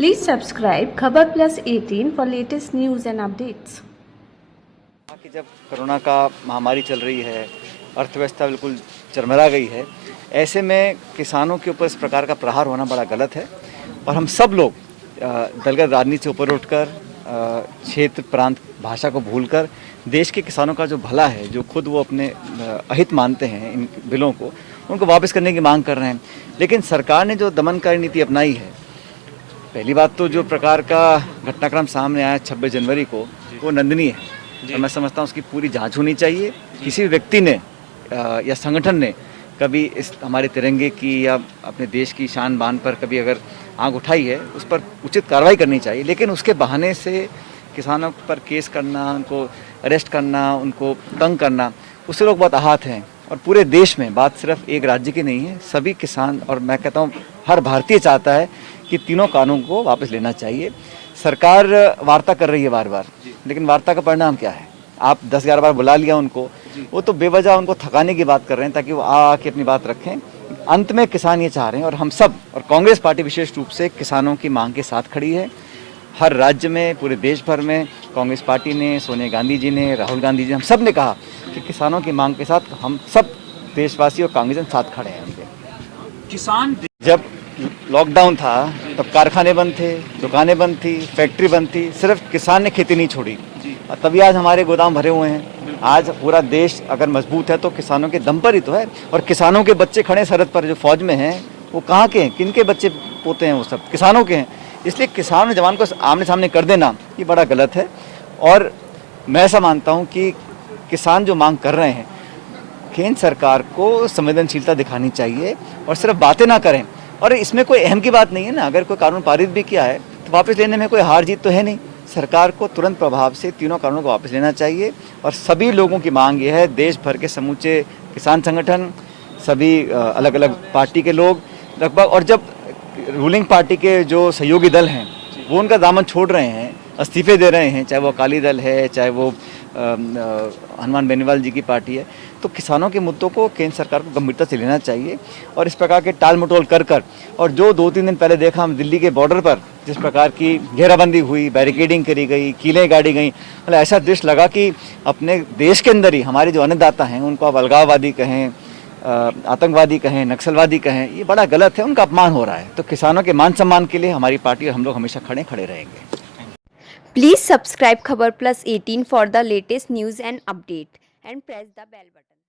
Please subscribe Khabar Plus 18 for latest news and updates. कि जब corona का महामारी चल रही है, अर्थव्यवस्था बिल्कुल चरमरा गई है, ऐसे में किसानों के ऊपर इस प्रकार का प्रहार होना बड़ा गलत है। और हम सब लोग दलगत राजनीति से ऊपर उठकर क्षेत्र प्रांत भाषा को भूलकर देश के किसानों का जो भला है, जो खुद वो अपने अहित मानते हैं इन बिलों को, उनको वापस करने की मांग कर रहे हैं। लेकिन सरकार ने जो दमनकारी नीति अपनाई है, पहली बात तो जो प्रकार का घटनाक्रम सामने आया 26 जनवरी को, वो निंदनीय है। मैं समझता हूँ उसकी पूरी जांच होनी चाहिए। किसी भी व्यक्ति ने या संगठन ने कभी इस हमारे तिरंगे की या अपने देश की शान बान पर कभी अगर आंख उठाई है, उस पर उचित कार्रवाई करनी चाहिए। लेकिन उसके बहाने से किसानों पर केस करना, उनको अरेस्ट करना, उनको तंग करना, उससे लोग बहुत आहत हैं। और पूरे देश में, बात सिर्फ एक राज्य की नहीं है, सभी किसान और मैं कहता हूँ हर भारतीय चाहता है कि तीनों कानून को वापस लेना चाहिए। सरकार वार्ता कर रही है बार बार, लेकिन वार्ता का परिणाम क्या है? आप 10-11 बार बुला लिया उनको, वो तो बेवजह उनको थकाने की बात कर रहे हैं ताकि वो आके अपनी बात रखें। अंत में किसान ये चाह रहे हैं, और हम सब और कांग्रेस पार्टी विशेष रूप से किसानों की मांग के साथ खड़ी है। हर राज्य में, पूरे देश भर में कांग्रेस पार्टी ने, सोनिया गांधी जी ने, राहुल गांधी जी, हम सब ने कहा कि किसानों की मांग के साथ हम सब देशवासी और कांग्रेस साथ खड़े हैं उनके। किसान जब लॉकडाउन था तब कारखाने बंद थे, दुकानें बंद थी, फैक्ट्री बंद थी, सिर्फ किसान ने खेती नहीं छोड़ी। तभी आज हमारे गोदाम भरे हुए हैं। आज पूरा देश अगर मजबूत है तो किसानों के दम पर ही तो है। और किसानों के बच्चे खड़े सरहद पर, जो फौज में हैं, वो कहाँ के हैं? किन के बच्चे पोते हैं? वो सब किसानों के हैं। इसलिए किसान और जवान को आमने सामने कर देना ये बड़ा गलत है। और मैं ऐसा मानता हूँ कि किसान जो मांग कर रहे हैं, केंद्र सरकार को संवेदनशीलता दिखानी चाहिए और सिर्फ बातें ना करें। और इसमें कोई अहम की बात नहीं है ना, अगर कोई कानून पारित भी किया है तो वापस लेने में कोई हार जीत तो है नहीं। सरकार को तुरंत प्रभाव से तीनों कानूनों को वापस लेना चाहिए। और सभी लोगों की मांग ये है, देश भर के समूचे किसान संगठन, सभी अलग अलग पार्टी के लोग लगभग, और जब रूलिंग पार्टी के जो सहयोगी दल हैं वो उनका दामन छोड़ रहे हैं, इस्तीफे दे रहे हैं, चाहे वो अकाली दल है, चाहे वो हनुमान बेनीवाल जी की पार्टी है, तो किसानों के मुद्दों को केंद्र सरकार को गंभीरता से लेना चाहिए। और इस प्रकार के टाल मटोल कर और जो 2-3 दिन पहले देखा हम दिल्ली के बॉर्डर पर जिस प्रकार की घेराबंदी हुई, बैरिकेडिंग करी गई, कीलें गाड़ी गई, मतलब ऐसा दृश्य लगा कि अपने देश के अंदर ही हमारे जो अन्नदाता हैं उनको आप अलगाववादी कहें, आतंकवादी कहें, नक्सलवादी कहें, ये बड़ा गलत है, उनका अपमान हो रहा है। तो किसानों के मान सम्मान के लिए हमारी पार्टी और हम लोग हमेशा खड़े रहेंगे। Please subscribe Khabar Plus 18 for the latest news and update and press the bell button.